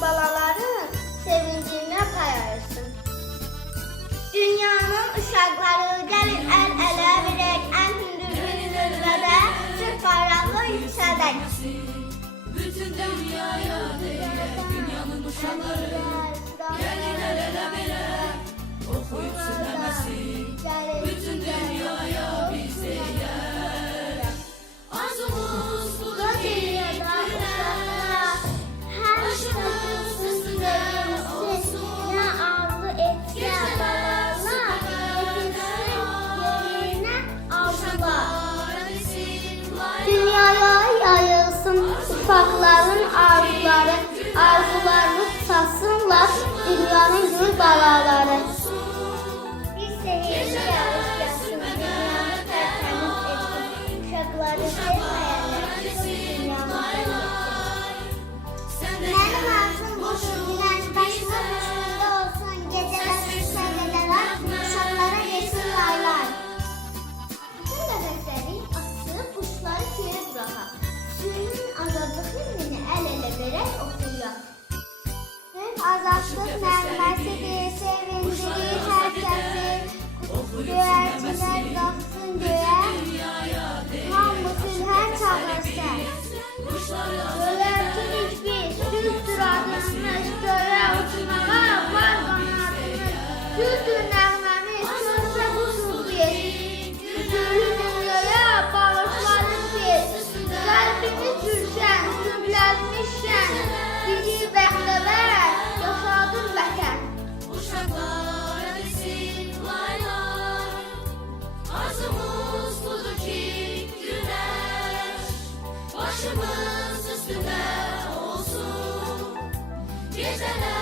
balaların sevincine paylaşsın. Dünyanın uşaqları gəlin əl-ələ verək, ən hündür bir zirvədə Türk bayraqlı yüksədək. Bütün dünyaya deyək, dünyanın uşaqları gəlin əl-ələ verək, oxuyub sürməməsin. Bütün dünyaya biz deyək, arzumuz budur ki, Uşaqlar hər sözün üstündə olsun, nə arzu etsə balalar, yetişsin yerinə arzular. Dünyaya yayılsın ufaqların arzuları, arzularını tutasınlar dünyanın gül balaları. Bir sehirli yarış yapsın, dünyanı tərtəmiz etsin, uşaqları sevməyənlər dünyanı tərtəmiz etsin. Mənim arzum budur, günəş başımın üstündə olsun, gecələr üstəgədələr, uşaqlara yesin laylar. Bütün nəfəsləri açıb, quşları geri buraxaq. Suyunun azadlıq himnini əl-ələ verək oxuyaq. Azadlıq nəğməsidir, sevindirir hər kəsi, göyərçilər qalxsın göyə, hamı sülhə çağırsın. Göyərçilik biz, Türktür adımız, göyə uçmağa var qanadımız, Türktür nəğməmiz, sözsə quşuz biz, Türlü dünyaya bağışlarız biz, qəlbimiz gülşən, güllərimiz şən, bizi bəxtəvər, yaşadır vətən. uşaqlara desin lay lay, arzumuz budur ki, güneş başımız üstünde olsun, geceler